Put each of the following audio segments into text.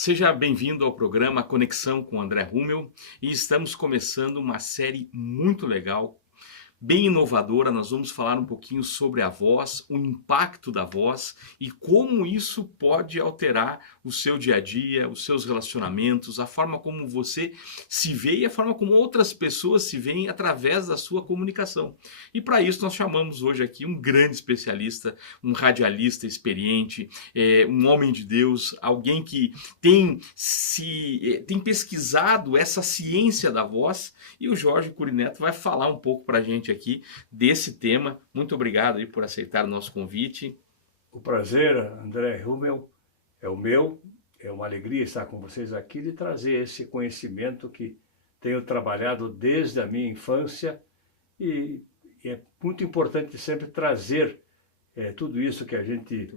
Seja bem-vindo ao programa Conexão com André Rummel e estamos começando uma série muito legal, bem inovadora. Nós vamos falar um pouquinho sobre a voz, o impacto da voz e como isso pode alterar o seu dia a dia, os seus relacionamentos, a forma como você se vê e a forma como outras pessoas se veem através da sua comunicação. E para isso nós chamamos hoje aqui um grande especialista, um radialista experiente, um homem de Deus, alguém que tem pesquisado essa ciência da voz, e o Jorge Curineto vai falar um pouco para a gente aqui desse tema. Muito obrigado aí por aceitar o nosso convite. O prazer, André Rummel, é o meu. É uma alegria estar com vocês aqui e trazer esse conhecimento que tenho trabalhado desde a minha infância e é muito importante sempre trazer tudo isso que a gente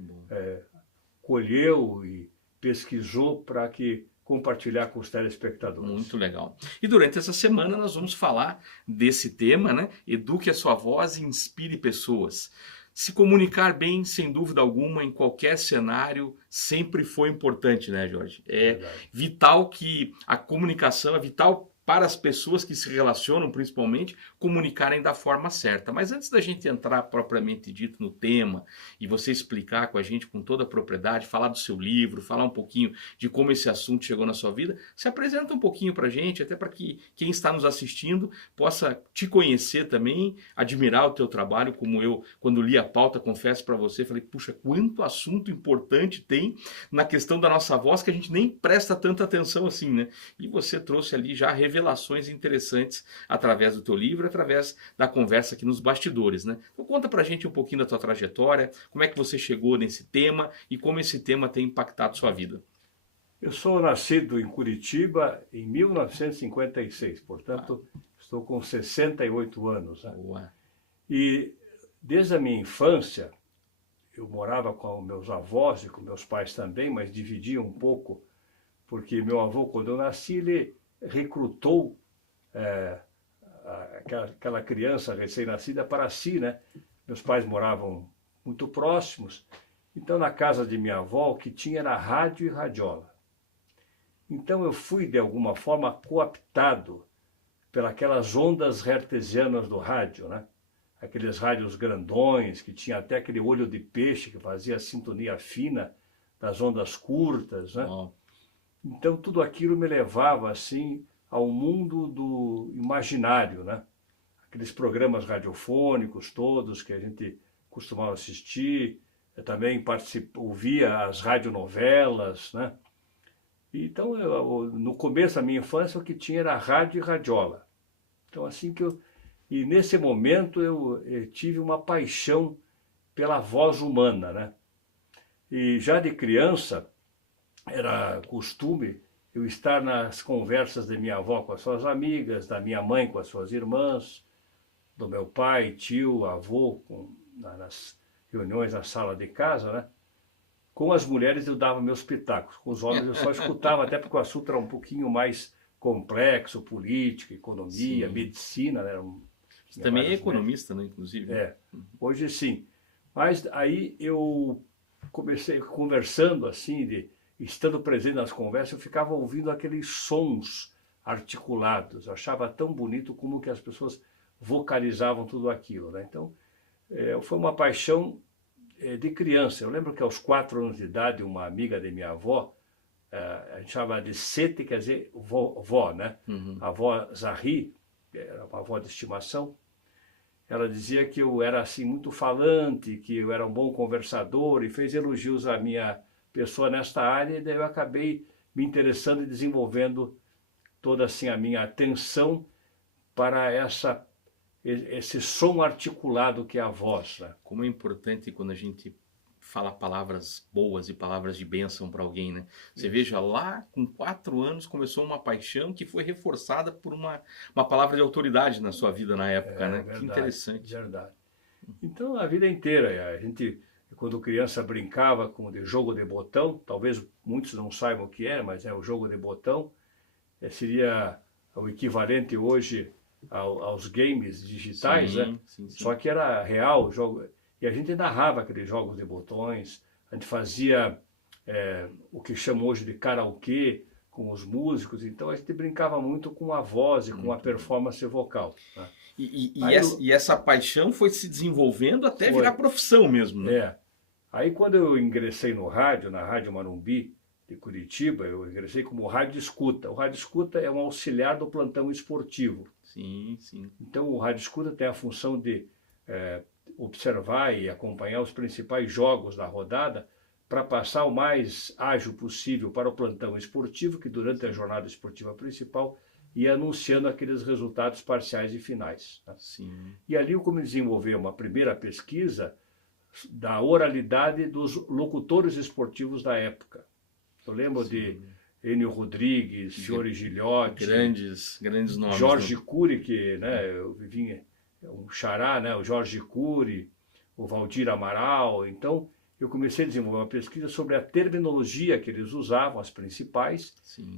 colheu e pesquisou para que compartilhar com os telespectadores. Muito legal. E durante essa semana nós vamos falar desse tema, né? Eduque a sua voz e inspire pessoas. Se comunicar bem, sem dúvida alguma, em qualquer cenário, sempre foi importante, né, Jorge? É Verdade. vital que a comunicação, é vital para as pessoas que se relacionam, principalmente, comunicarem da forma certa. Mas antes da gente entrar propriamente dito no tema e você explicar com a gente com toda a propriedade, falar do seu livro, falar um pouquinho de como esse assunto chegou na sua vida, se apresenta um pouquinho para a gente, até para que quem está nos assistindo possa te conhecer também, admirar o teu trabalho, como eu, quando li a pauta, confesso para você, falei, puxa, quanto assunto importante tem na questão da nossa voz que a gente nem presta tanta atenção assim, né? E você trouxe ali já revelações interessantes através do teu livro, através da conversa aqui nos bastidores, né? Então conta pra gente um pouquinho da tua trajetória, como é que você chegou nesse tema e como esse tema tem impactado sua vida. Eu sou nascido em Curitiba em 1956, portanto, estou com 68 anos. Né? Boa. E desde a minha infância, eu morava com meus avós e com meus pais também, mas dividia um pouco, porque meu avô, quando eu nasci, ele recrutou aquela criança recém-nascida para si, né? Meus pais moravam muito próximos, então na casa de minha avó o que tinha era rádio e radiola. Então eu fui, de alguma forma, cooptado pelas ondas hertzianas do rádio, né? Aqueles rádios grandões, que tinha até aquele olho de peixe que fazia a sintonia fina das ondas curtas, né? Oh. Então tudo aquilo me levava, assim, ao mundo do imaginário, né? Aqueles programas radiofônicos todos que a gente costumava assistir, eu também ouvia as radionovelas, né? Então, no começo da minha infância, o que tinha era rádio e radiola. Então, assim que E nesse momento eu tive uma paixão pela voz humana, né? E já de criança, era costume eu estar nas conversas de minha avó com as suas amigas, da minha mãe com as suas irmãs, do meu pai, tio, avô, nas reuniões na sala de casa, né? Com as mulheres eu dava meus pitacos, com os homens eu só escutava, até porque o assunto era um pouquinho mais complexo, política, economia, Sim. medicina, né? Você também é economista, né, inclusive? Hoje sim. Mas aí eu comecei conversando assim, estando presente nas conversas, eu ficava ouvindo aqueles sons articulados. Eu achava tão bonito como que as pessoas vocalizavam tudo aquilo, né? Então, foi uma paixão de criança. Eu lembro que aos 4 anos de idade, uma amiga de minha avó, a gente chamava de Sete, quer dizer vó, né? A avó Zahri, era uma avó de estimação, ela dizia que eu era assim muito falante, que eu era um bom conversador e fez elogios à minha pessoa nesta área, e daí eu acabei me interessando e desenvolvendo toda assim a minha atenção para esse som articulado que é a voz, né? Como é importante quando a gente fala palavras boas e palavras de bênção para alguém, né? Você veja, lá com 4 anos começou uma paixão que foi reforçada por uma palavra de autoridade na sua vida na época, né? Verdade, Que interessante. verdade. Então, a vida inteira, a gente, quando criança, brincava de jogo de botão, talvez muitos não saibam o que é, mas é o jogo de botão, seria o equivalente hoje aos games digitais, Sim, né? sim. Só que era real o jogo. E a gente narrava aqueles jogos de botões, a gente fazia o que chamam hoje de karaokê, com os músicos. Então a gente brincava muito com a voz e com a performance vocal, né? E essa paixão foi se desenvolvendo até virar profissão mesmo, né? Aí quando eu ingressei no rádio, na Rádio Morumbi de Curitiba, eu ingressei como rádio escuta. O rádio escuta é um auxiliar do plantão esportivo. Sim, sim. Então o rádio escuta tem a função de observar e acompanhar os principais jogos da rodada para passar o mais ágil possível para o plantão esportivo, que durante a jornada esportiva principal ia anunciando aqueles resultados parciais e finais, né? Sim. E ali eu comecei a desenvolver uma primeira pesquisa da oralidade dos locutores esportivos da época. Eu lembro de Enio Rodrigues, Fiore Gilhote, grandes nomes, Jorge Cury, que, né, eu vivi um xará, né, o Jorge Cury, o Valdir Amaral. Então eu comecei a desenvolver uma pesquisa sobre a terminologia que eles usavam, as principais,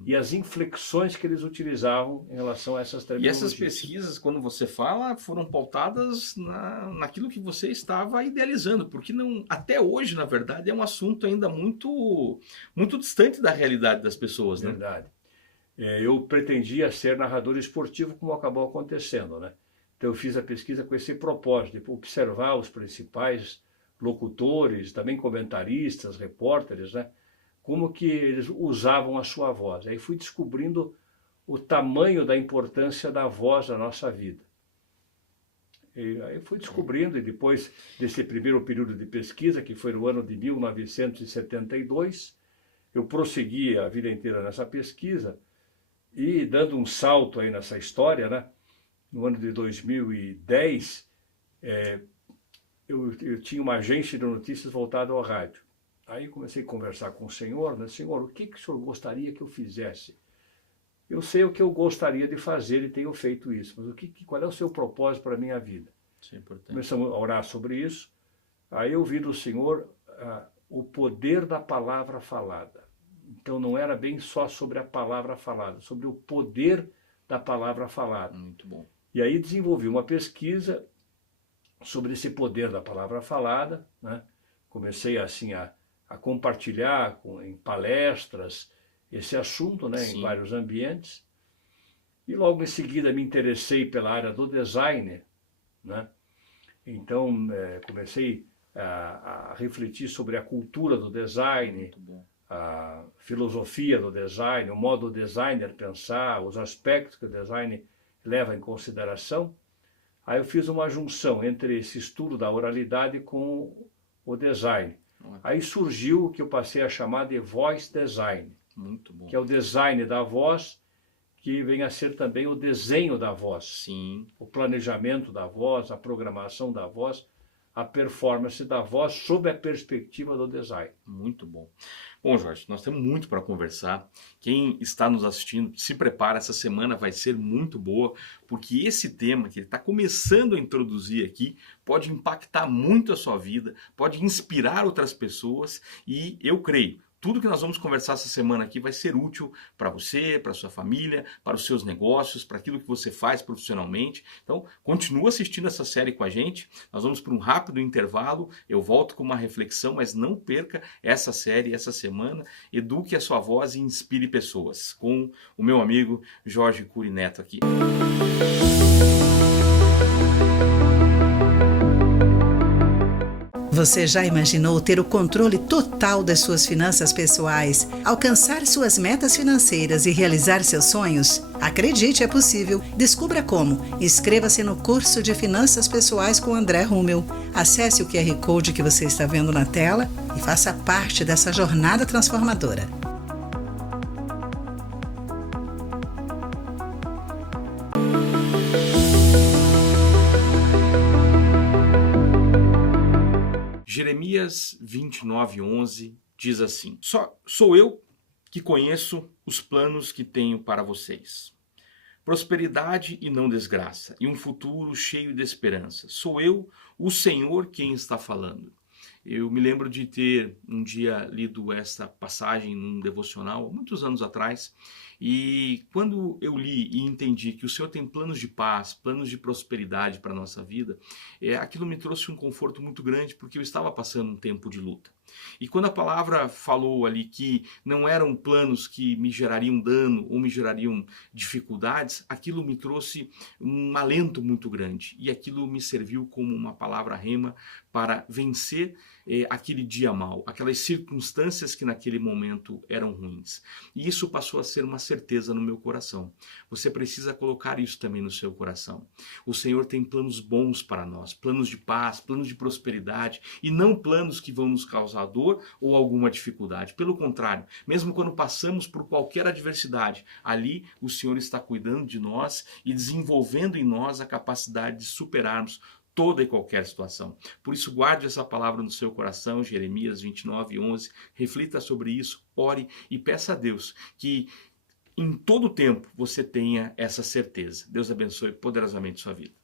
e as inflexões que eles utilizavam em relação a essas terminologias. E essas pesquisas, quando você fala, foram pautadas naquilo que você estava idealizando, porque não, até hoje, na verdade, é um assunto ainda muito, muito distante da realidade das pessoas, né? Verdade. Eu pretendia ser narrador esportivo, como acabou acontecendo, né? Então eu fiz a pesquisa com esse propósito, de observar os principais locutores, também comentaristas, repórteres, né? Como que eles usavam a sua voz. Aí fui descobrindo o tamanho da importância da voz na nossa vida. E aí fui descobrindo, e depois desse primeiro período de pesquisa, que foi no ano de 1972, eu prossegui a vida inteira nessa pesquisa, e dando um salto aí nessa história, né? No ano de 2010, eu tinha uma agência de notícias voltada ao rádio. Aí comecei a conversar com o senhor, né? Senhor, o que o senhor gostaria que eu fizesse? Eu sei o que eu gostaria de fazer e tenho feito isso, mas qual é o seu propósito para a minha vida? Isso é importante. Começamos a orar sobre isso. Aí eu vi do senhor o poder da palavra falada. Então não era bem só sobre a palavra falada, sobre o poder da palavra falada. Muito bom. E aí desenvolvi uma pesquisa sobre esse poder da palavra falada, né? Comecei assim a compartilhar em palestras esse assunto, né? Em vários ambientes. E logo em seguida me interessei pela área do design, né? Então comecei a refletir sobre a cultura do design, a filosofia do design, o modo do designer pensar, os aspectos que o design leva em consideração. Aí eu fiz uma junção entre esse estudo da oralidade com o design. Aí surgiu o que eu passei a chamar de voice design. Muito bom. Que é o design da voz, que vem a ser também o desenho da voz. Sim. O planejamento da voz, a programação da voz, a performance da voz sob a perspectiva do design. Muito bom. Bom, Jorge, nós temos muito para conversar. Quem está nos assistindo, se prepara, essa semana vai ser muito boa, porque esse tema que ele está começando a introduzir aqui pode impactar muito a sua vida, pode inspirar outras pessoas e eu creio, tudo que nós vamos conversar essa semana aqui vai ser útil para você, para sua família, para os seus negócios, para aquilo que você faz profissionalmente. Então, continua assistindo essa série com a gente. Nós vamos para um rápido intervalo. Eu volto com uma reflexão, mas não perca essa série essa semana. Eduque a sua voz e inspire pessoas. Com o meu amigo Jorge Cury Neto aqui. Você já imaginou ter o controle total das suas finanças pessoais, alcançar suas metas financeiras e realizar seus sonhos? Acredite, é possível. Descubra como. Inscreva-se no curso de Finanças Pessoais com André Rummel. Acesse o QR Code que você está vendo na tela e faça parte dessa jornada transformadora. Jeremias 29:11 diz assim: Sou eu que conheço os planos que tenho para vocês. Prosperidade e não desgraça, e um futuro cheio de esperança. Sou eu, o Senhor, quem está falando. Eu me lembro de ter um dia lido esta passagem num devocional, muitos anos atrás, e quando eu li e entendi que o Senhor tem planos de paz, planos de prosperidade para a nossa vida, aquilo me trouxe um conforto muito grande, porque eu estava passando um tempo de luta. E quando a palavra falou ali que não eram planos que me gerariam dano ou me gerariam dificuldades, aquilo me trouxe um alento muito grande. E aquilo me serviu como uma palavra rema para vencer aquele dia mau, aquelas circunstâncias que naquele momento eram ruins. E isso passou a ser uma certeza no meu coração. Você precisa colocar isso também no seu coração. O Senhor tem planos bons para nós, planos de paz, planos de prosperidade, e não planos que vão nos causar dor ou alguma dificuldade. Pelo contrário, mesmo quando passamos por qualquer adversidade, ali o Senhor está cuidando de nós e desenvolvendo em nós a capacidade de superarmos toda e qualquer situação. Por isso, guarde essa palavra no seu coração, Jeremias 29:11, reflita sobre isso, ore e peça a Deus que em todo tempo você tenha essa certeza. Deus abençoe poderosamente sua vida.